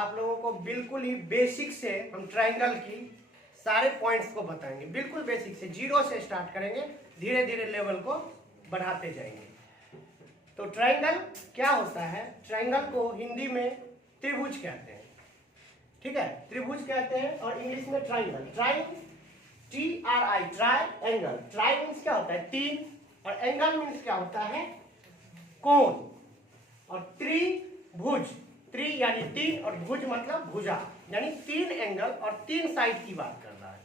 आप लोगों को बिल्कुल ही बेसिक से हम ट्राइंगल की सारे पॉइंट्स को बताएंगे, बिल्कुल बेसिक से, जीरो से स्टार्ट करेंगे, धीरे धीरे लेवल को बढ़ाते जाएंगे। तो ट्राइंगल क्या होता है? ट्राइंगल को हिंदी में त्रिभुज कहते हैं, ठीक है, त्रिभुज कहते हैं, और इंग्लिश में triangle, TRI, try angle. Try means क्या होता है? तीन, और एंगल मीन्स क्या होता है? कोण। और त्रिभुज, त्रि यानी तीन, और भुज मतलब भुजा, यानी तीन एंगल और तीन साइड की बात कर रहा है,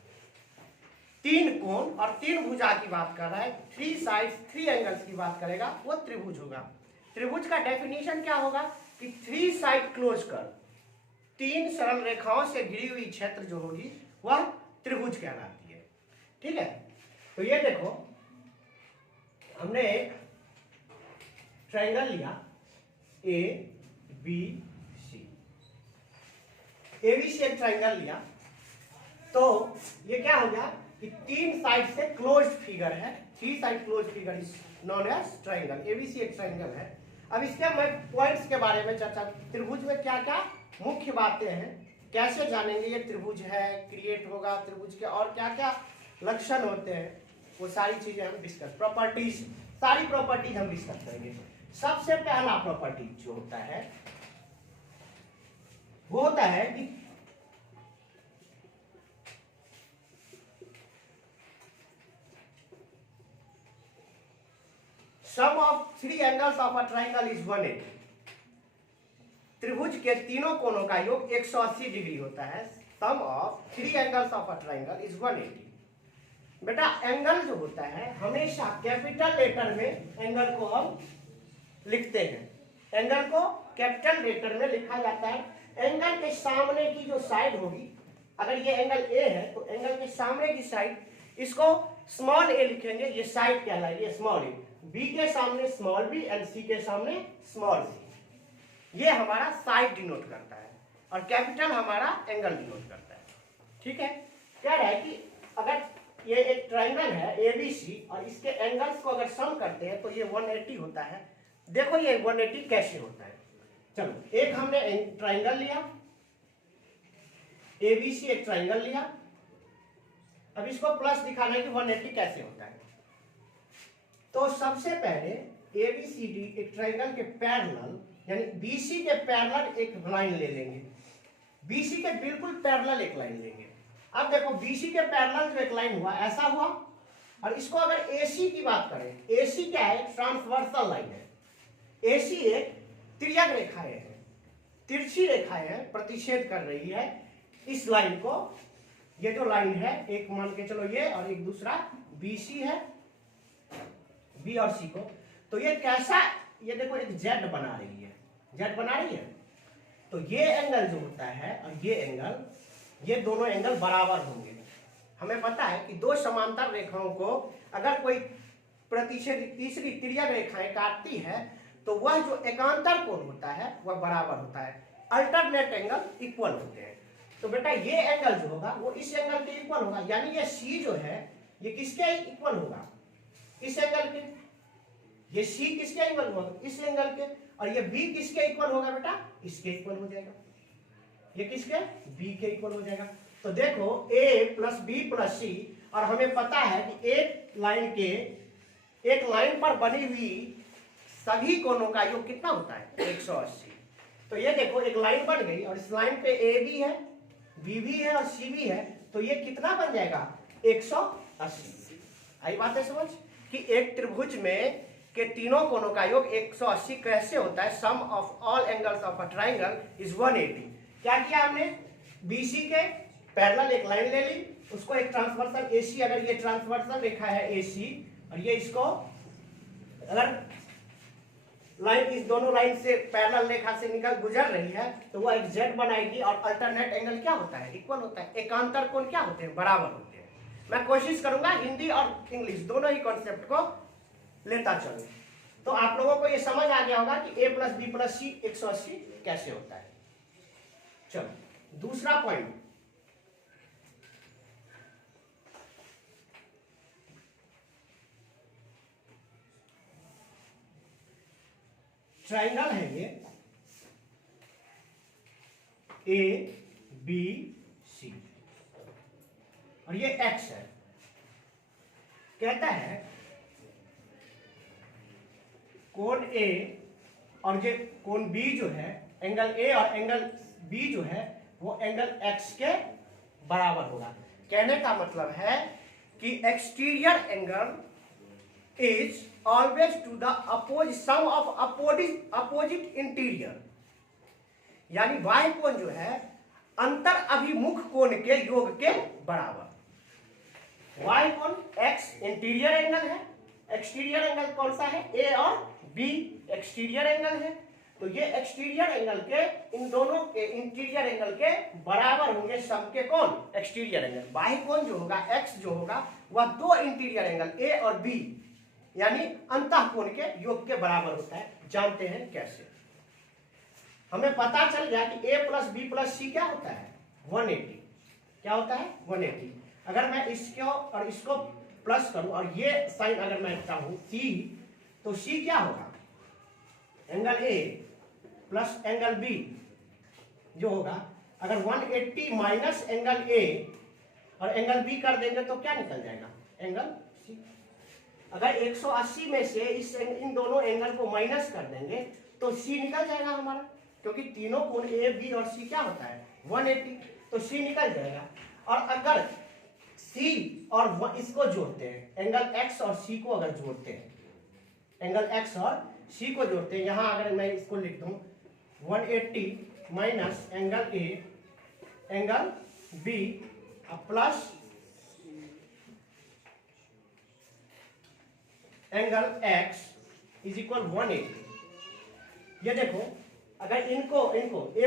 तीन कोण और तीन भुजा की बात कर रहा है, थ्री साइड्स, थ्री एंगल्स की बात करेगा, वो त्रिभुज होगा। त्रिभुज का डेफिनेशन क्या होगा कि थ्री साइड क्लोज कर, तीन सरल रेखाओं से घिरी हुई क्षेत्र जो होगी वह त्रिभुज कहलाती है, ठीक है। तो ये देखो, हमने एक ट्रायंगल लिया ABC, ABC एक ट्रायंगल लिया, तो ये क्या हो गया कि तीन साइड से क्लोज्ड फिगर है, three side closed figure is known as triangle. ABC एक ट्रायंगल है। अब इसके मैं पॉइंट्स के बारे में चर्चा, त्रिभुज में क्या क्या मुख्य बातें हैं, कैसे जानेंगे ये त्रिभुज है, क्रिएट होगा त्रिभुज के, और क्या क्या लक्षण होते हैं, वो सारी चीजें हम डिस्कस, प्रॉपर्टीज, सारी प्रॉपर्टीज हम डिस्कस करेंगे। सबसे पहला प्रॉपर्टी जो होता है वो होता है कि sum of three angles of a triangle is 180। त्रिभुज के तीनों कोणों का योग 180 डिग्री होता है। Sum of three angles of a triangle is 180। बेटा एंगल जो होता है हमेशा कैपिटल लेटर में एंगल को हम लिखते हैं, एंगल को कैपिटल लेटर में लिखा जाता है। एंगल के सामने की जो साइड होगी, अगर ये एंगल ए है तो एंगल के सामने की साइड, इसको स्मॉल ए लिखेंगे, ये साइड कहलाएगी, ये स्मॉल ए। बी के सामने स्मॉल बी एंड सी के सामने स्मॉल सी, ये हमारा साइड डिनोट करता है, और कैपिटल हमारा एंगल डिनोट करता है, ठीक है। कह रहा है कि अगर ये एक ट्रायंगल है ABC और इसके एंगल्स को अगर सम करते हैं तो ये 180 होता है। देखो ये 180 कैसे होता है। चलो एक हमने ट्रायंगल लिया ABC, एक ट्रायंगल लिया, अब इसको प्लस दिखाना है कि 180 कैसे होता है। तो सबसे पहले ABCD एक ट्रायंगल के पैरेलल, यानी BC के पैरेलल एक लाइन ले लेंगे, BC के बिल्कुल पैरेलल एक लाइन लेंगे। अब देखो BC के पैरेलल जो एक लाइन हुआ ऐसा हुआ, और इसको अगर AC की बात करें, AC क्या है? ट्रांसवर्सल लाइन है। AC एक तिर्यक रेखाएं है, तिरछी रेखाएं है, प्रतिच्छेद कर रही है इस लाइन को। ये जो लाइन है, एक मान के चलो ये, और एक दूसरा BC है, B और C को। तो ये कैसा, ये देखो एक Z बना रही है, Z बना रही है। तो ये एंगल जो होता है और ये एंगल, ये दोनों एंगल बराबर होंगे। हमें पता है कि दो समांतर रेखाओं को अगर कोई प्रतिच्छेद तीसरी तिर्यक रेखाएं काटती है तो वह जो एकांतर कोण होता है वह बराबर होता है, अल्टरनेट एंगल इक्वल होते हैं। तो बेटा ये एंगल जो होगा वो इस एंगल के इक्वल होगा, यानी ये C जो है ये किसके इक्वल होगा? इस एंगल के। ये C किसके इक्वल होगा? इस एंगल के। और ये B किसके इक्वल होगा बेटा? इसके इक्वल हो जाएगा। ये किसके? B के इक्वल हो जाएगा। तो देखो A plus B plus C, और हमें पता है कि एक लाइन पर बनी हुई सभी कोणों का योग कितना होता है? 180। तो ये देखो एक लाइन बन गई, और इस लाइन पे A भी है, B भी है और C भी है, तो ये कितना बन जाएगा? 180। आई बात है समझ कि एक त्रिभुज में के तीनों कोणों का योग 180 कैसे होता है? Sum of all angles of a triangle is 180। क्या किया हमने? BC के पैरेलल एक लाइन ले ली, उसको एक ट्रांसवर्सल AC, अगर ये ट्रांसवर्सल रेखा है AC, और ये इसको अगर लाइन इस दोनों लाइन से पैरेलल रेखा से निकल गुजर रही है तो वो एक Z बनाएगी, और अल्टरनेट एंगल क्या होता है? इक्वल होता है। एकांतर कोण क्या होते हैं? बराबर होते हैं। मैं कोशिश करूंगा हिंदी और इंग्लिश दोनों ही कॉन्सेप्ट को लेता चलूं, तो आप लोगों को ये समझ आ गया होगा कि A plus B plus C 180 कैसे होता है। चलो दूसरा पॉइंट, ट्रायंगल है ये, ए बी सी और ये एक्स है। कहता है कोण ए और ये कोण बी जो है, एंगल ए और एंगल बी जो है वो एंगल एक्स के बराबर होगा। कहने का मतलब है कि exterior angle is always to the sum of opposite interior, यानी वाय कोण जो है अंतर अभिमुख कोण के योग के बराबर। वाय कोण एक्स इंटीरियर एंगल है, एक्सटीरियर एंगल कौन सा है, ए और बी एक्सटीरियर एंगल है, तो ये एक्सटीरियर एंगल के इन दोनों के इंटीरियर एंगल के बराबर होंगे सम के कौन, एक्सटीरियर एंगल। बाह्य कोण जो होगा एक्स जो होगा वह दो इंटीरियर एंगल ए और बी यानी अंतः कोण के योग के बराबर होता है। जानते हैं कैसे? हमें पता चल गया कि a प्लस बी प्लस सी क्या होता है, 180। क्या होता है, 180। अगर मैं इसको और इसको प्लस करूं और ये साइन अगर मैं चाहूं c, तो c क्या होगा, angle a plus angle b जो होगा। अगर 180 माइनस एंगल a और एंगल b कर देंगे तो क्या निकल जाएगा, एंगल c। अगर 180 में से इन दोनों एंगल को माइनस कर देंगे तो c निकल जाएगा हमारा, क्योंकि तीनों कोण ए बी और सी क्या होता है 180, तो सी निकल जाएगा। और अगर सी और इसको जोड़ते हैं, एंगल एक्स और सी को अगर जोड़ते हैं, एंगल एक्स और सी को जोड़ते हैं, यहां अगर मैं इसको लिख दूं 180 minus angle A angle B plus angle X is equal 180। ये देखो अगर इनको a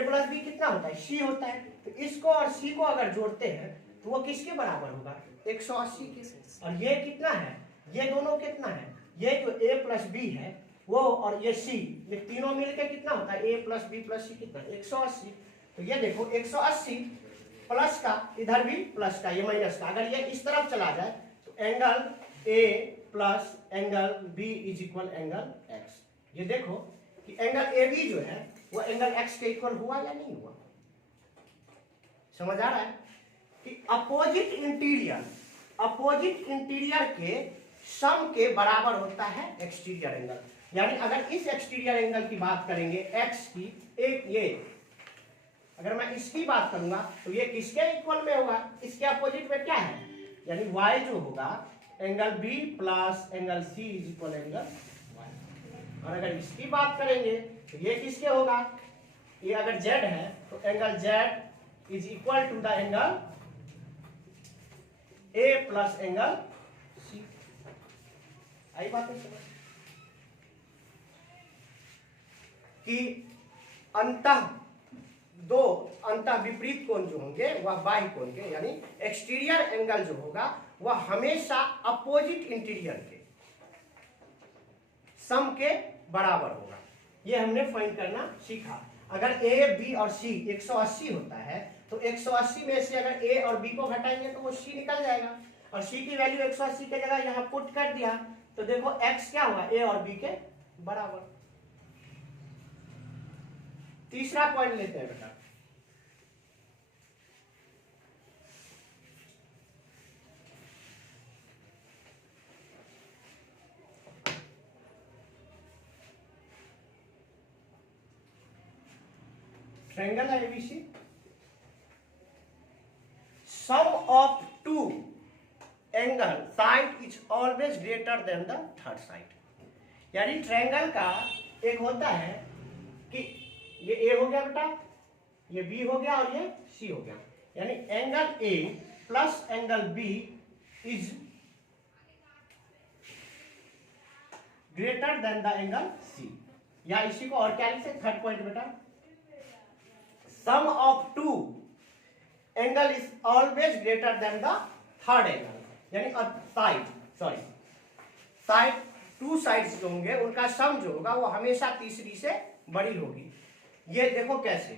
प्लस बी कितना होता है, c होता है, तो इसको और c को अगर जोड़ते हैं तो वो किसके बराबर होगा, 180 के। और ये कितना है, ये दोनों कितना है, ये जो a प्लस बी है वो और ये c, ये तीनों मिलकर कितना होता है, a plus B plus c कितना, 180। तो ये देखो 180 प्लस का, इधर भी प्लस का, ये माइनस का, अगर ये इस तरफ चला जाए तो angle a plus angle b is equal angle x। ये देखो कि एंगल ए बी जो है वो एंगल एक्स के इक्वल हुआ या नहीं हुआ, समझ आ रहा है कि अपोजिट इंटीरियर के सम के बराबर होता है एक्सटीरियर एंगल। यानी अगर इस एक्सटीरियर एंगल की बात करेंगे एक्स की, एक ये अगर मैं इसकी बात करूंगा तो ये किसके इक्वल में होगा, इसके अपोजिट में क्या है, यानी y जो होगा angle b plus angle c is equal angle y। और अगर इसकी बात करेंगे तो ये किसके होगा, ये अगर z है तो angle z is equal to the angle a plus angle c। आई बात है समझ कि अंतः विपरीत कोण जो होंगे वह बाह्य कोण के, यानी एक्सटीरियर एंगल जो होगा वह हमेशा अपोजिट इंटीरियर के सम के बराबर होगा। ये हमने फाइंड करना सीखा। अगर a b और c 180 होता है तो 180 में से अगर a और b को घटाएंगे तो वो c निकल जाएगा, और c की वैल्यू 180 की जगह यहां पुट कर दिया तो देखो x क्या हुआ, a और b के बराबर। तीसरा पॉइंट लेते हैं बेटा, ट्रायंगल है ABC, sum of two angle side is always greater than the third side. यानी ट्रायंगल का एक होता है कि ये ए हो गया बेटा, ये बी हो गया और ये सी हो गया, यानी angle A plus angle B is greater than the angle C. या इसी को और क्या लिख सकते, थर्ड पॉइंट बेटा, sum of two angle is always greater than the third angle, यानी साइड टू साइड्स जो होंगे उनका सम जो होगा वो हमेशा तीसरी से बड़ी होगी। ये देखो कैसे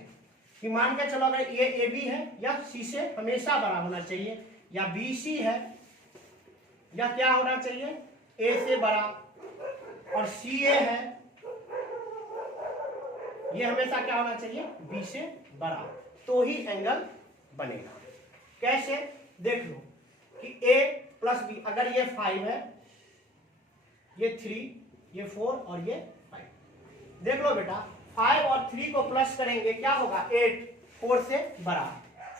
कि मान के चलो अगर ये ए बी है या सी से हमेशा बड़ा होना चाहिए, या बी सी है या क्या होना चाहिए, ए से बड़ा, और सी ए है ये हमेशा क्या होना चाहिए, बी से बड़ा। तो ही एंगल बनेगा। कैसे, देख लो कि a प्लस बी, अगर ये 5 है, ये 3, ये 4 और ये 5, देख लो बेटा 5 और 3 को प्लस करेंगे क्या होगा 8, 4 से बड़ा,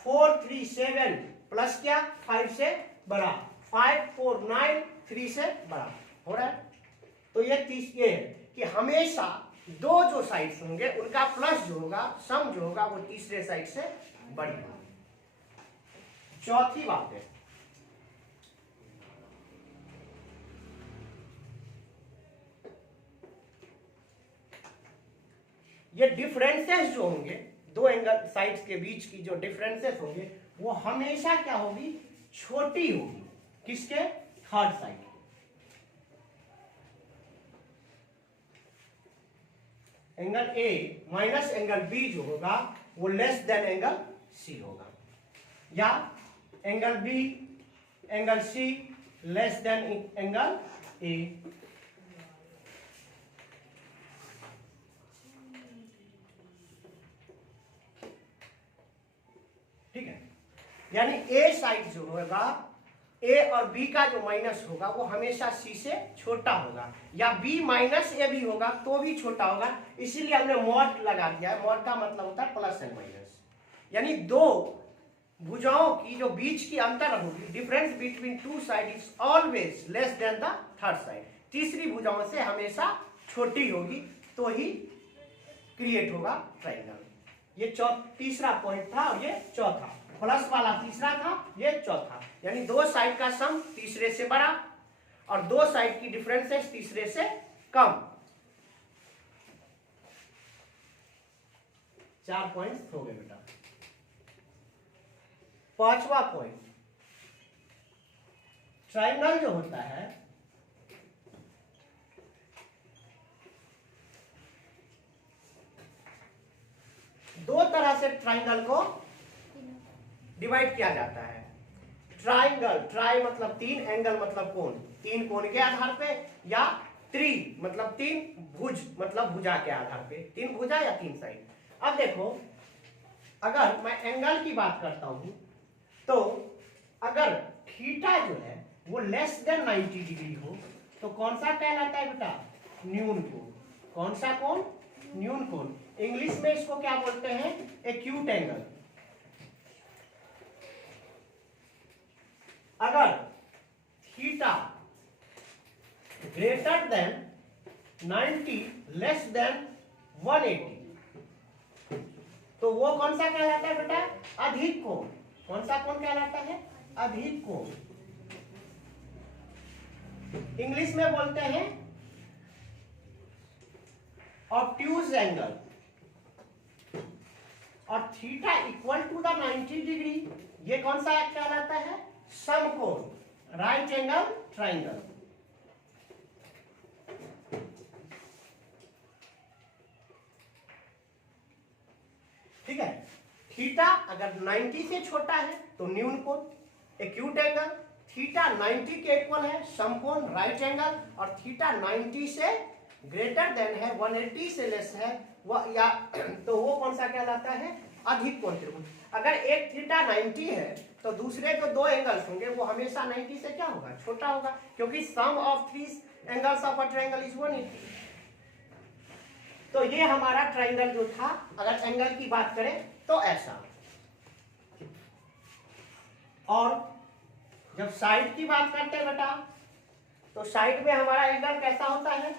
4 3 7 प्लस क्या 5 से बड़ा, 5 4 9 3 से बड़ा हो रहा है। तो ये ये है कि हमेशा दो जो साइड्स होंगे उनका प्लस जो होगा, सम जो होगा वो तीसरे साइड से बड़ी होगा। चौथी बात है, ये डिफरेंसेस जो होंगे दो एंगल साइड्स के बीच की जो डिफरेंसेस होंगे वो हमेशा क्या होगी, छोटी होगी, किसके, third side. Angle A minus angle B जो होगा वो लेस देन एंगल सी होगा, या angle B angle C less than angle A. ठीक है, यानी ए साइड जो होगा, ए और बी का जो माइनस होगा वो हमेशा सी से छोटा होगा, या बी माइनस ए भी होगा तो भी छोटा होगा, इसीलिए हमने मॉड लगा दिया है। मॉड का मतलब होता है प्लस एंड माइनस, यानी दो भुजाओं की जो बीच की अंतर होगी, difference between two side is always less than the third side, तीसरी भुजाओं से हमेशा छोटी होगी तो ही क्रिएट होगा ट्राइंगल। ये तीसरा पॉइंट था और ये चौथा, प्लस वाला तीसरा था, ये चौथा, यानी दो साइड का सम तीसरे से बड़ा और दो साइड की डिफरेंसेस तीसरे से कम। 4 पॉइंट्स हो गए बेटा। पांचवा पॉइंट, ट्राइंगल जो होता है दो तरह से ट्राइंगल को डिवाइड किया जाता है। ट्राइंगल, ट्राई मतलब तीन, एंगल मतलब कोण, तीन कोण के आधार पे, या त्रि मतलब तीन, भुज मतलब भुजा के आधार पे, तीन भुजा या तीन साइड। अब देखो अगर मैं एंगल की बात करता हूं तो अगर थीटा जो है वो लेस देन 90 डिग्री हो तो कौन सा कहलाता है बेटा, न्यून कोण। कौन सा कोण, न्यून कोण। इंग्लिश में इसको क्या बोलते हैं, एक्यूट एंगल। अगर theta greater than 90 less than 180 तो वो कौन सा कहलाता है बेटा, अधिक कोण। कौन सा कोण कहलाता है, अधिक कोण। इंग्लिश में बोलते हैं ऑब्ट्यूज एंगल। और theta equal to the 90 degree ये कौन सा कहलाता है, समकोण, राइट एंगल ट्राइंगल। ठीक है, थीटा अगर 90 से छोटा है तो न्यून कोण, एक्यूट एंगल। थीटा 90 के इक्वल है, समकोण, राइट एंगल। और थीटा 90 से ग्रेटर देन है, 180 से लेस है वो, या तो वो कौन सा कहलाता है, अधिक कोण त्रिभुज। अगर एक थीटा 90 है तो दूसरे जो दो एंगल्स होंगे वो हमेशा 90 से क्या होगा, छोटा होगा, क्योंकि sum of three angles of a triangle is 180। तो ये हमारा ट्रायंगल जो था, अगर एंगल की बात करें तो ऐसा। और जब साइड की बात करते हैं बेटा तो साइड में हमारा एंगल कैसा होता है,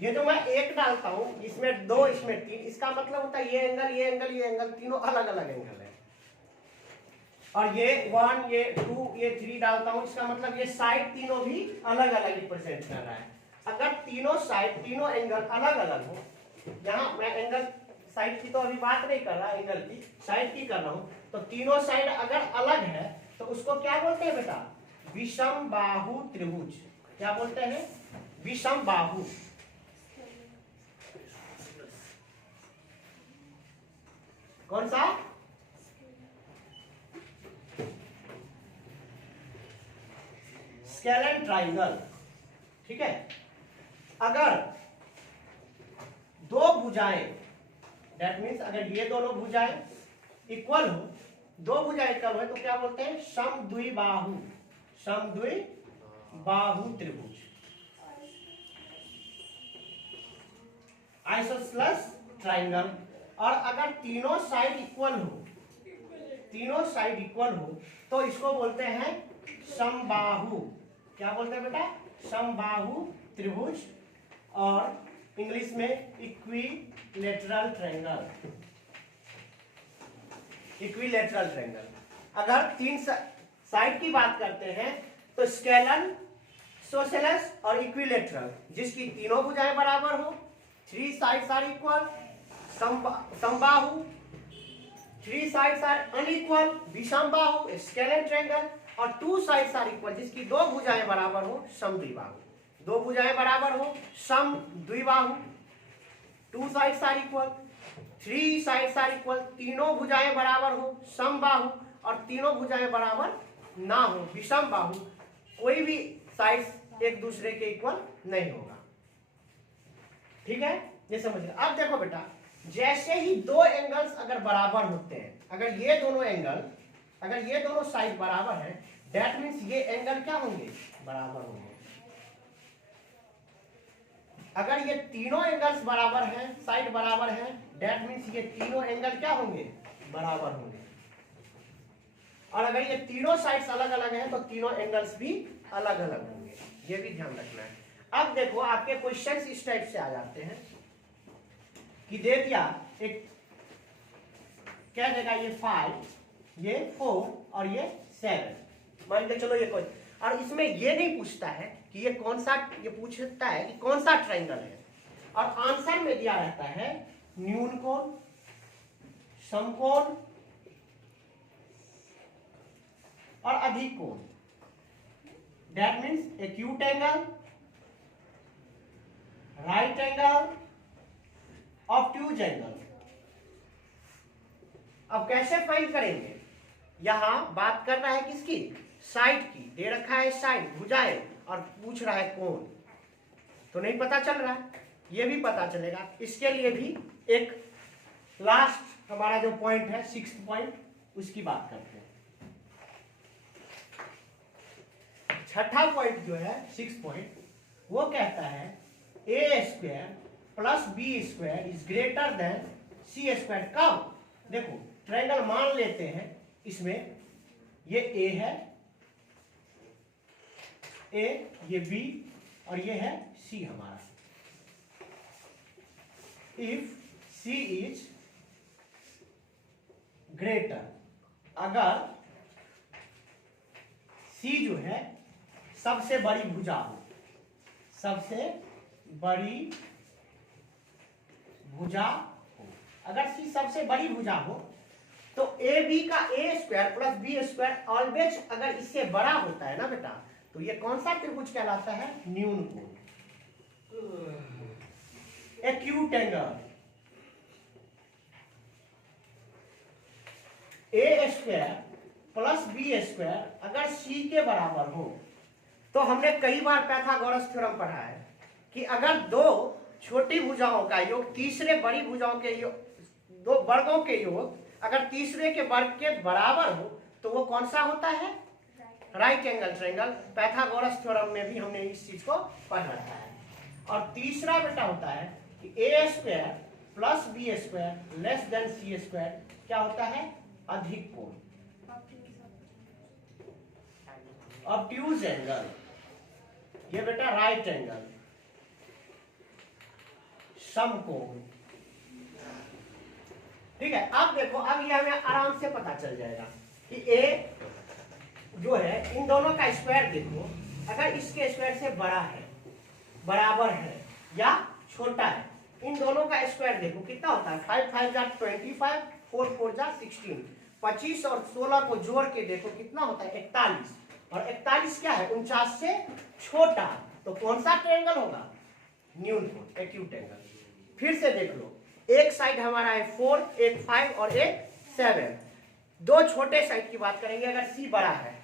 ये जो मैं एक डालता हूं इसमें दो, इसमें तीन, इसका मतलब होता है ये एंगल, ये एंगल, ये एंगल, तीनों अलग अलग एंगल है। और ये 1, ये 2, ये 3 डालता हूं, इसका मतलब ये साइड तीनों भी अलग अलग रिप्रेजेंट कर रहा है। अगर तीनों साइड, तीनों एंगल अलग अलग हो, यहां मैं एंगल साइड की तो अभी बात नहीं कर रहा, एंगल की साइड की कर रहा हूं, तो तीनों साइड अगर अलग है तो उसको क्या बोलते हैं बेटा, विषम बाहु त्रिभुज। क्या बोलते हैं, विषम बाहु। कौन सा, स्केलेन ट्राइंगल। ठीक है, अगर दो भुजाएं, दैट मीन्स अगर ये दोनों भुजाएं इक्वल हो, दो भुजाएं इक्वल हो तो क्या बोलते हैं, समद्विबाहु, समद्विबाहु त्रिभुज, आइसोसेलेस ट्राइंगल। और अगर तीनों साइड इक्वल हो, तीनों साइड इक्वल हो तो इसको बोलते हैं समबाहु। क्या बोलते हैं बेटा, समबाहु त्रिभुज, और इंग्लिश में इक्विलेटरल ट्रायंगल, इक्विलेटरल ट्रायंगल। अगर तीन साइड की बात करते हैं तो स्केलर, सोसेलस और इक्विलेटरल, जिसकी तीनों भुजाएं बराबर हो, थ्री साइड्स आर इक्वल, समबाहु, थ्री साइड्स आर अनइक्वल, विषमबाहु, स्केलर ट्रायंगल, और टू साइड्स आर इक्वल, जिसकी दो भुजाएं बराबर हो, समद्विबाहु। दो भुजाएं बराबर हो, समद्विबाहु, two sides are equal, three sides are equal, तीनों भुजाएं बराबर हो, समबाहु, और तीनों भुजाएं बराबर ना हो, विषमबाहु, कोई भी साइड्स एक दूसरे के इक्वल नहीं होगा। ठीक है, ये समझ। अब देखो बेटा, जैसे ही दो एंगल्स अगर बराबर होते हैं, अगर ये दोनों एंगल, अगर ये दोनों साइड बराबर है, दैट मीन्स ये एंगल क्या होंगे, बराबर होंगे। अगर ये तीनों एंगल्स बराबर हैं, साइड बराबर है, दैट मीन्स ये तीनों एंगल क्या होंगे, बराबर होंगे। और अगर ये तीनों साइड्स अलग अलग हैं तो तीनों एंगल्स भी अलग अलग होंगे, ये भी ध्यान रखना है। अब देखो आपके क्वेश्चंस इस टाइप से आ जाते हैं कि दे दिया एक, क्या देगा, ये 5, ये 4 और ये 7, मान के चलो ये कोई, और इसमें ये नहीं पूछता है कि ये कौन सा, ये पूछता है कि कौन सा ट्रायंगल है, और आंसर में दिया रहता है न्यून कोण, समकोण और अधिक कोण, that means acute angle, right angle, obtuse angle. अब कैसे फाइंड करेंगे, यहां बात कर रहा है किसकी, साइड की, दे रखा है साइड, भुजाएं, और पूछ रहा है कोण, तो नहीं पता चल रहा है, ये भी पता चलेगा। इसके लिए भी एक लास्ट हमारा जो पॉइंट है, 6th पॉइंट, उसकी बात करते हैं। छठा पॉइंट जो है, 6th पॉइंट, वो कहता है A square plus B square is greater than C square. कब, देखो ट्रायंगल मान लेते हैं, इसमें ये ए है, ए, ये बी, और ये है सी हमारा। इफ सी इज ग्रेटर, अगर सी जो है सबसे बड़ी भुजा हो, सबसे बड़ी भुजा हो, अगर सी सबसे बड़ी भुजा हो तो ए बी का A square plus B square always अगर इससे बड़ा होता है ना बेटा, तो ये कौन सा त्रिभुज कहलाता है, न्यून कोण, एक्यूट एंगल। ए स्क्वायर प्लस बी स्क्वायर अगर सी के बराबर हो, तो हमने कई बार पाइथागोरस थ्योरम पढ़ा है कि अगर दो छोटी भुजाओं का योग तीसरे बड़ी भुजाओं के योग, दो वर्गों के योग अगर तीसरे के वर्ग के बराबर हो तो वो कौन सा होता है, right angle triangle. Pythagoras theorem में भी हमने इस चीज को पढ़ रखा है। और तीसरा बेटा होता है कि A square plus B square less than C square क्या होता है, अधिक कोण, ऑब्ट्यूज एंगल, ये बेटा राइट एंगल, समकोण। ठीक है, अब देखो, अब ये हमें आराम से पता चल जाएगा कि ए जो है, इन दोनों का स्क्वायर देखो, अगर इसके स्क्वायर से बड़ा है, बराबर है या छोटा है, इन दोनों का स्क्वायर देखो कितना होता है, 5 5 जा 25, 4 4 जा 16, 25 और 16 को जोड़ के देखो कितना होता है, 41, और 41 क्या है, 49 से छोटा, तो कौन सा ट्रायंगल होगा, न्यून कोण, एक्यूट एंगल। फिर से देख लो, एक साइड हमारा है 4, एक 5 और एक 7, दो छोटे साइड की बात करेंगे, अगर सी बड़ा है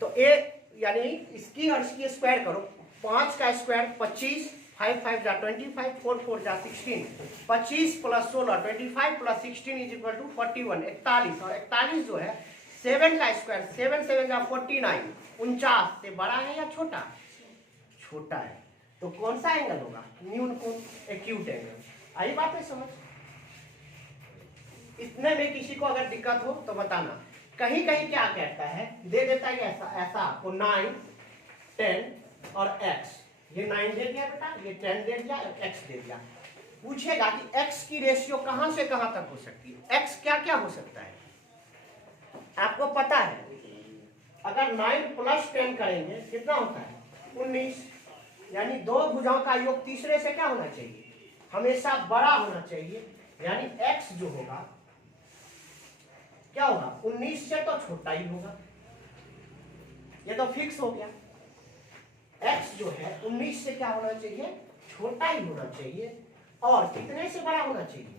तो ए, यानी इसकी और इसकी स्क्वायर करो, 5 का स्क्वायर 25 5 5 जा 25, 4 4 जा 16, 25 plus 16, 25 plus 16 is equal to 41, 41। और 41 जो है 7 का स्क्वायर, 7 7 जा 49, 49 से बड़ा है या छोटा? छोटा है। तो कौन सा एंगल होगा? न्यून कोण, एक्यूट एंगल। आई बात है समझ? इतने में किसी को अगर दिक्कत हो तो बताना। कहीं कहीं क्या कहता है, दे देता है ऐसा ऐसा आपको 9 10 और x, ये 9 दे दिया बेटा, ये 10 दे दिया, x दे दिया। पूछेगा कि x की रेशियो कहां से कहां तक हो सकती है, x क्या क्या हो सकता है? आपको पता है अगर 9 प्लस 10 करेंगे कितना होता है? 19। यानी दो भुजाओं का योग तीसरे से क्या होना चाहिए? हमेशा बड़ा होना चाहिए। यानी x जो होगा क्या होगा? 19 से तो छोटा ही होगा, ये तो फिक्स हो गया। x जो है 19 से क्या होना चाहिए? छोटा ही होना चाहिए। और कितने से बड़ा होना चाहिए?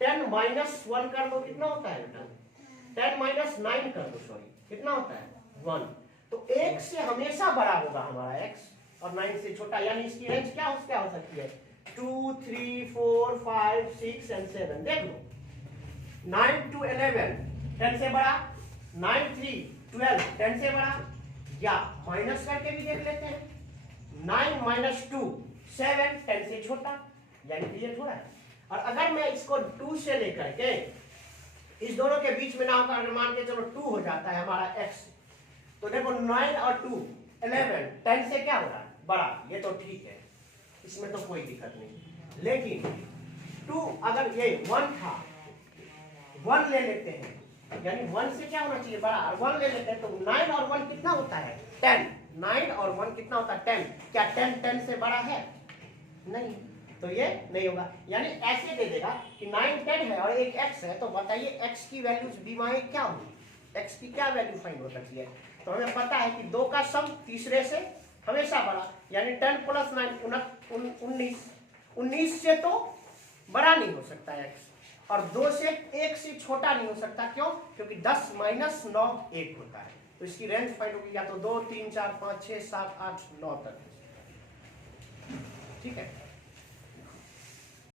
10 माइनस 1 कर दो, कितना होता है बेटा? 10 माइनस 9 कर दो, सॉरी, कितना होता है? 1। तो 1 से हमेशा बड़ा होगा हमारा x और 9 से छोटा। यानी इसकी रेंज क्या हो सकती है? 2 3 4 5 6 एंड 7। देख लो, 9 to 11 10 से बड़ा, 9 3 12 10 से बड़ा, या माइनस करके भी देख लेते हैं, 9 माइनस 2 7 10 से छोटा, यानी कि ये थोड़ा है। और अगर मैं इसको 2 से लेकर के इस दोनों के बीच में ना होकर अगर मान के चलो 2 हो जाता है हमारा x, तो देखो 9 और 2 11 10 से क्या हो रहा है? बड़ा, ये तो ठीक है, इसमें तो कोई दिक्कत नहीं। लेकिन 2 अगर ये 1 था, 1 ले लेते हैं, यानी 1 से क्या होना चाहिए? बड़ा, और 1 ले लेते हैं तो 9 और 1 कितना होता है? 10। 9 और 1 कितना होता है? 10। क्या 10 10 से बड़ा है? नहीं, तो ये नहीं होगा। यानी ऐसे दे देगा कि 9 10 है और एक x है, तो बताइए x की वैल्यूज बीमाएं क्या होगी? x की क्या वैल्यू फाइंड हो सकती है? तो हमें पता है कि 2 का सम तीसरे से हमेशा बड़ा, यानी 10 प्लस 9 19, 19 से तो बड़ा नहीं हो सकता x, और 2 से 1 से छोटा नहीं हो सकता। क्यों? क्योंकि 10 माइनस 9 1 होता है। तो इसकी रेंज फाइंड होगी या तो 2 3 4 5 6 7 8 9 तक। ठीक है।